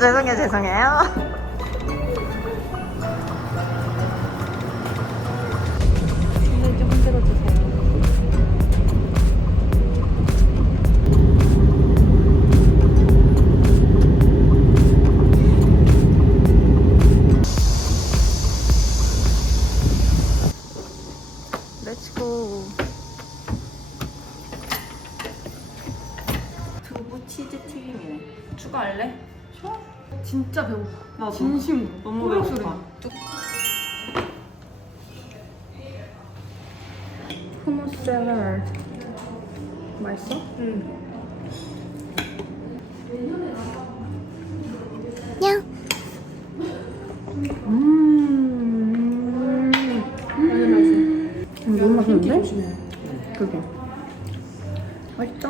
죄송해요, 죄송해요. 치즈 튀김이네. 추가할래? 진짜 배고파. 나도. 진심 너무 배고파. 후무스 샐러드. 맛있어? 응. 음. 완전 맛있어. 음, 너무 맛있는데? 그게. 맛있다.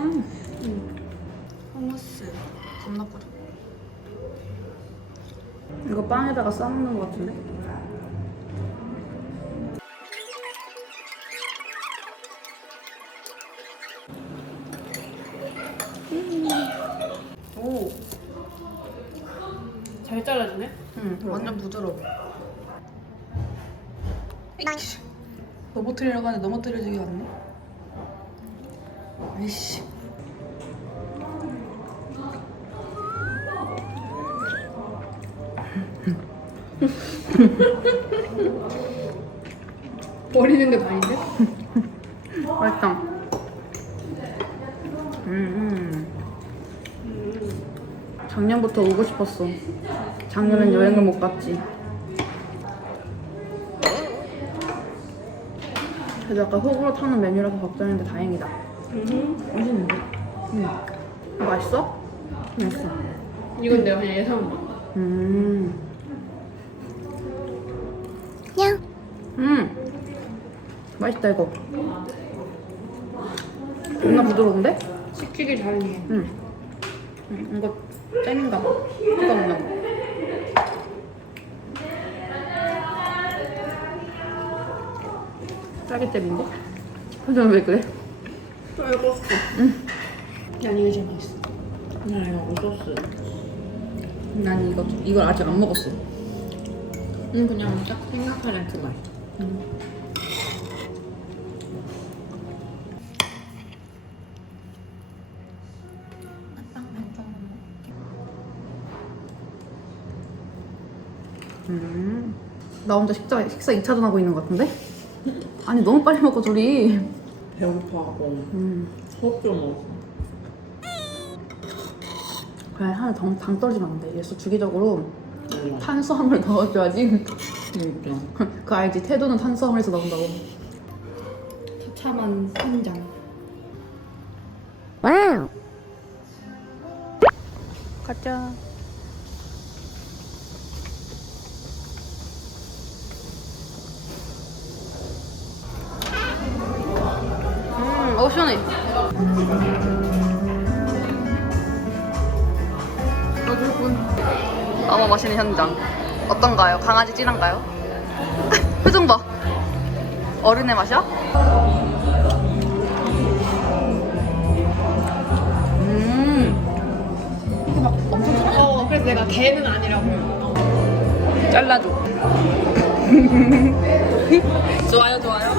hummus 겁나 뿌려. 이거 빵에다가 싸먹는 것 같은데? 오, 잘 잘라주네. 응, 완전 부드러워. 넘어뜨리려고 하는데 넘어뜨려지게 않네. 아이씨. 버리는 게 다인데? 맛있다. 음. 작년부터 오고 싶었어. 작년엔 여행을 못 갔지. 그래도 약간 호불호 타는 메뉴라서 걱정했는데 다행이다. 맛있는데? 응. 맛있어? 맛있어. 이건 내가 그냥 예상한 맛. 음. 음. 맛있다 이거. 존나 부드러운데? 시키길 잘해. 응. 응, 이거 잼인가 봐. 누가 먹나 봐. 짜게잼인데? 표정 왜 그래? 떨궜어. 응. 난 이게 제일 맛있어. 나 이거 소스. 난 이거 이걸 아직 안 먹었어. 응, 그냥 딱 생각하는 그 맛. 음. 나 혼자 식사 식사 2차전 하고 있는 것 같은데? 아니 너무 빨리 먹고 둘이. 배고파하고 음. 좀 먹어. 그래 하나 당, 당 떨어지면 안 돼. 그래서 주기적으로 응. 탄수화물 넣어줘야지. 그 알지? 태도는 탄수화물에서 나온다고. 처참한 현장. 가자. 음, 어 시원해. 여기군. 너무 맛있는 현장. 어떤가요? 강아지 찐한가요? 표정 봐. 어른의 맛이야? 음. 이게 막 엄청 짜. 어, 그래서 내가 개는 아니라고. 잘라줘. 좋아요, 좋아요.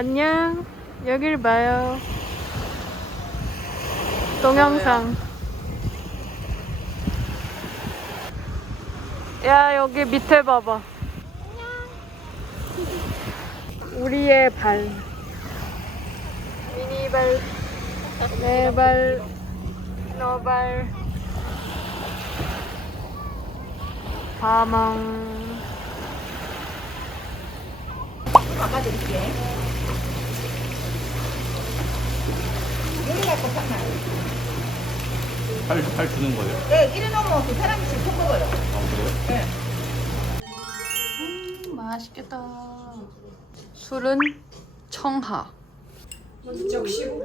안녕. 여길 봐요. 동영상. 야, 여기 밑에 봐봐. 우리의 발. 미니 발. 내 발. 너 발. 사망. 팔, 팔 주는 거예요? 네, 1인 넘어 두 사람씩 섞어요. 아, 그래요? 네. 맛있겠다. 술은 청하. 적시고.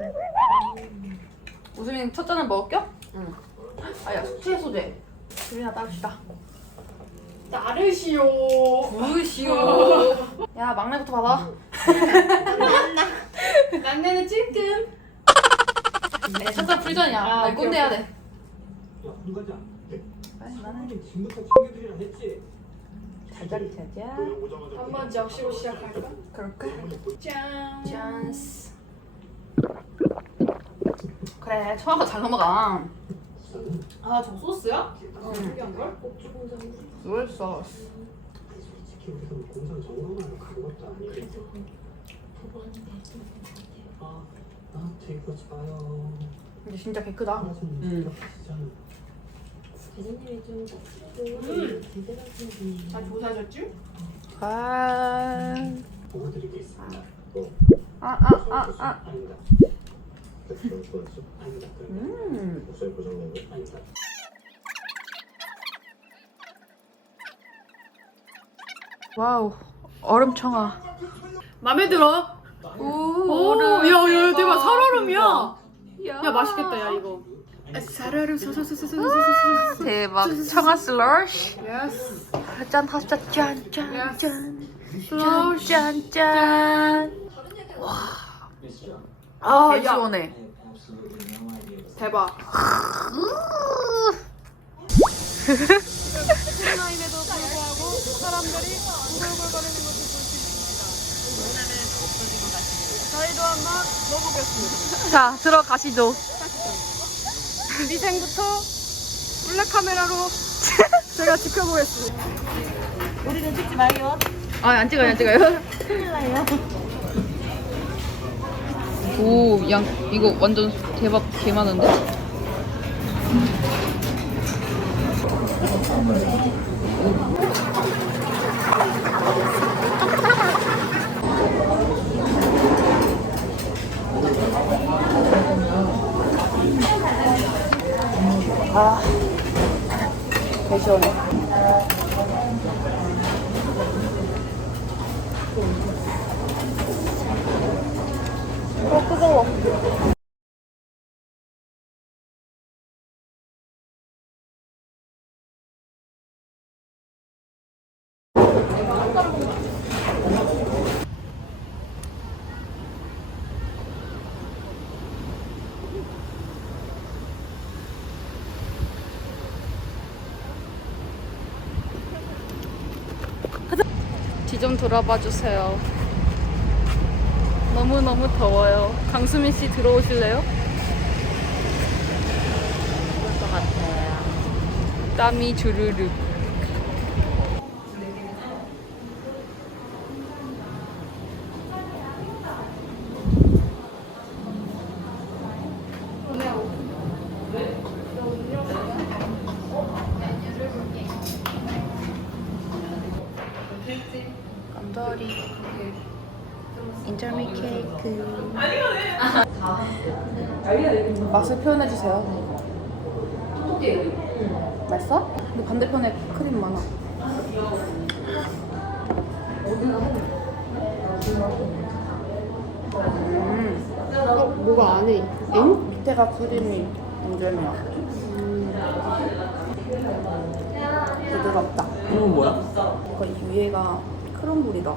우수민 첫 잔을 먹을겨? 응. 아야 숙취 소재. 술이나 따릅시다. 나르시오. 부으시오. 야 막내부터 받아. 막내는 찔끔. 야, 첫잔 풀전이야. 아, 나 오케이, 꼰대 해야 돼. 야, 한 가지 안 돼? 빨리 나는 지금부터 챙겨드리라 했지. 달달이 자자. 한번 적시고 시작할까? 그럴까? 짠. 짠스. 그래 청아가 잘 넘어가. 아, 저 소스야? 어, 특이한 걸? 롤 소스. 솔직히 우리가 뭐 공장 정도만 간 것도 아니고. 아, 나한테 이거 줘요. 근데 진짜 개 크다. 하나 좀. 음. 잘 조사하셨지? 아. 도와드릴 게 있습니다. 뭐, 아아 아 아. 아니다. 좋아했어? 아니다. 음. 목소리 고정된 거 아니다. 와우. 얼음 청하. 마음에 들어. 오, 오, 야, 야, 대박. 살얼음이야. 야, 야, 맛있겠다, 야, 이거. 사르르 소소소소소소소. 대박. 청하 슬러시. 예스. 짠 하시다 짠짠 짠. 슬러시. 짠 짠. 아, 개 시원해. 대박. 사람들이 우글우글 거리는 것을 저희도 한번 먹어보겠습니다. 자 들어가시죠. 미생부터 몰래카메라로 제가 지켜보겠습니다. 아안 찍어요 안 찍어요. 오, 양 이거 완전 대박 개 많은데? 개 시원해. 뒤 좀 돌아봐 주세요. 너무 너무 더워요. 강수민 씨 들어오실래요? 그럴 것 같아요. 땀이 주르륵. 감돌이 인절미 케이크 맛을 표현해 주세요. 음. 맛있어? 근데 반대편에 크림 많아. 음, 어, 뭐가 안에? 엥? 밑에가 크림이 인절미야. 부드럽다. 이건 뭐야? 이거 위에가 크럼블이다.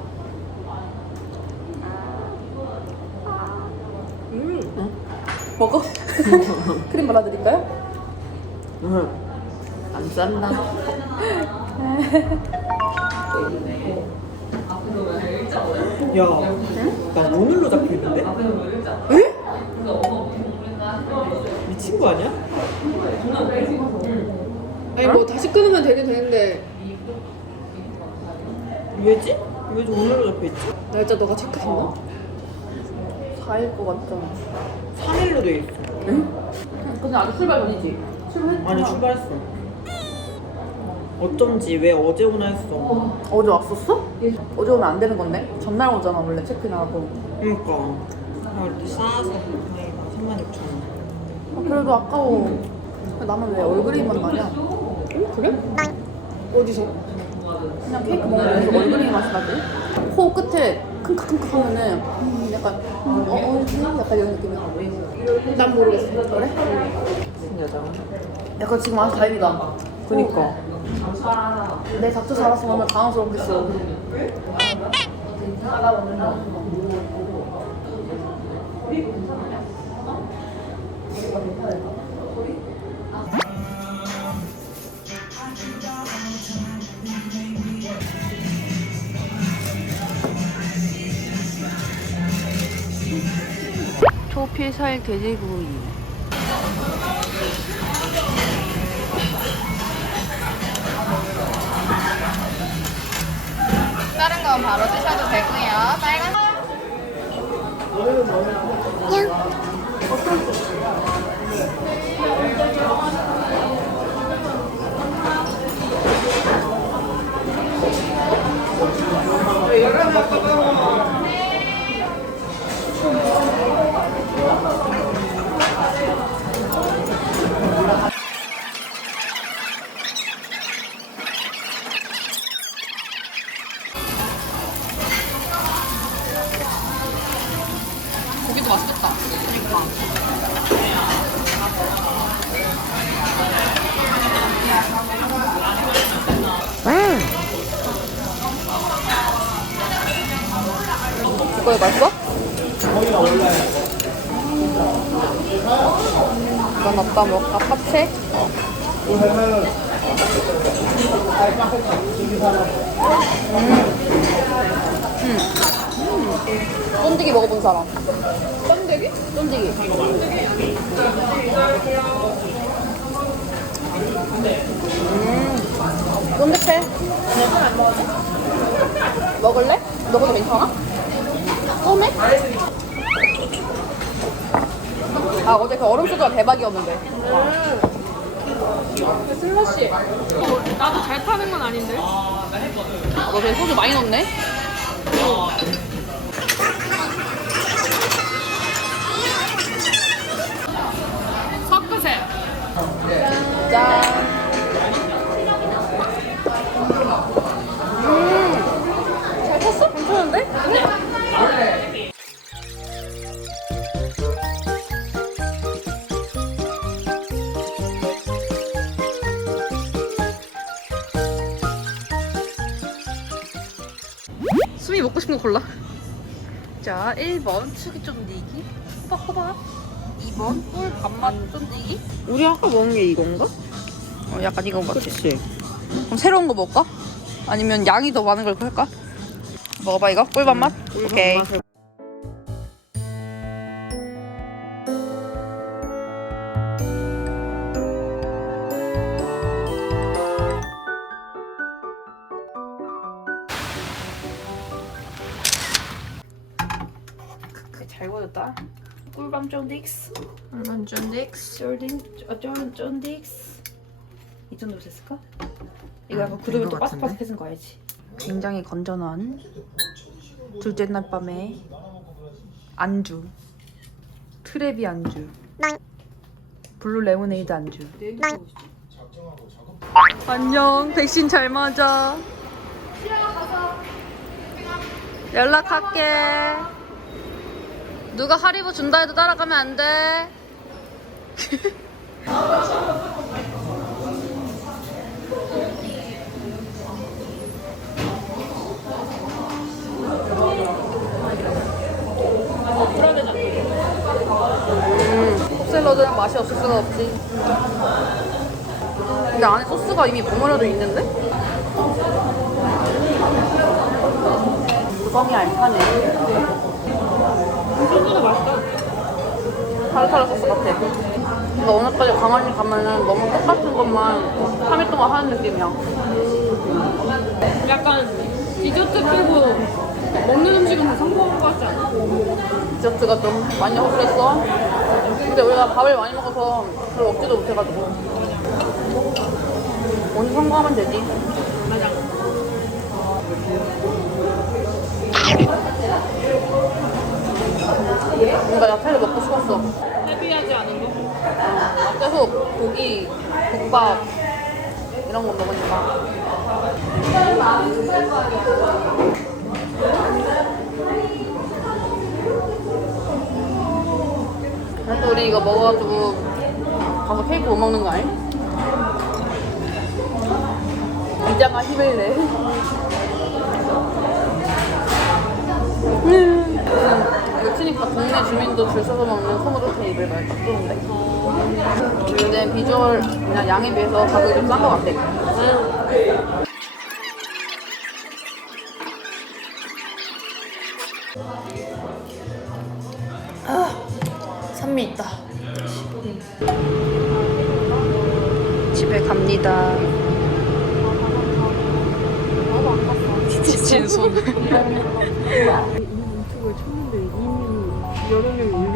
음. 먹어? 크림 발라드릴까요? 응. 안 싼다. 야, 나 오늘로 잡혀 있는데? 에? 미친 거 아니야? 아니, 뭐 다시 끊으면 되긴 되는데, 왜지? 왜 오늘로 잡혀 있지? 날짜 너가 체크했나? 4일 것 같잖아. 3일로 돼 있어. 근데 아직 출발 전이지? 출발했잖아. 아니 출발했어. 어쩐지 왜 어제 오나 했어. 어제 왔었어? 어제 오면 안 되는 건데? 전날 오잖아 원래 체크인하고. 아, 이렇게 싸서 내가 3만 6천 원. 아, 그래도 아까워. 나는 왜 얼그레이만 나냐? 그래? 어디서? 그냥 케이크 먹으면서 얼그레이 맛이 나지? 코 끝에 킁킁킁 하면은 음, 약간 음, 어, 어, 음, 약간 이런 느낌이야. 난 모르겠어. 그래? 여자. 약간 지금 아주 다행이다. 그니까. 내 닥쳐 살았으면 얼마나 당황스럽겠어. 초필살 돼지구이. 다른 건 바로 드셔도 되고요. 빨간 고 이거 맛있어? 넌 없다 먹까 파채? 쫀디기 먹어본 사람. 쫀디기? 쫀디기. 음, 쫀득해. 먹을래? 먹어도 괜찮아? 쏘네? 아 어제 그 얼음 소주가 대박이었는데. 슬러시. 나도 잘 타는 건 아닌데. 아, 너 되게 소주 많이 넣네? 섞으세요. 짠. 음, 잘 탔어? 괜찮은데? 수 싶은 거 골라. 자, 1번 축이 쫀디기. 호박호박. 2번 꿀 밥맛 쫀디기. 우리 아까 먹은 게 이건가? 어, 약간 이건 같아. 그치. 그럼 새로운 거 먹을까? 아니면 양이 더 많은 걸 할까? 먹어봐 이거 꿀밥 맛. 오케이. 잘 꿀밤 쫀딕스. 꿀밤 쫀딕스. 쫀딕, 어, 쫀, 쫀딕스. 이 정도 됐을까? 이거 약간 된 구독이 것또 같은데? 바삭바삭해진 거 알지? 굉장히 건전한 둘째 날 밤에 안주. 트레비 안주. 블루 레모네이드 안주. 안녕. 백신 잘 맞아. 연락할게. 누가 하리보 준다 해도 따라가면 안 돼. 샐러드는 맛이 없을 수가 없지. 근데 안에 소스가 이미 버무려져 있는데? 구성이 알차네. 소주도 맛있다. 타르타르 소스 같아. 근데 오늘까지 강아지 가면은 너무 똑같은 것만 3일 동안 하는 느낌이야. 약간 디저트 끼고 먹는 음식은 다 성공한 것 같지 않아? 디저트가 좀 많이 허술했어. 근데 우리가 밥을 많이 먹어서 별로 먹지도 못해가지고. 오늘 성공하면 되지. 맞아. 뭔가 야채를 먹고 싶었어. 헤비하지 않은 거? 어, 계속 고기, 국밥 이런 거 먹으니까 그래도 우리 이거 먹어가지고 가서 케이크 못 먹는 거 아니? 이자가 힘을 내. 음. 치니까 동네 주민도 줄 서서 먹는 소모도 테이블 말 바꾸는데. 근데 비주얼 그냥 양에 비해서 가격이 좀 싼 것 같아. 산미 있다. 집에 갑니다. 지친 손. 有的 이.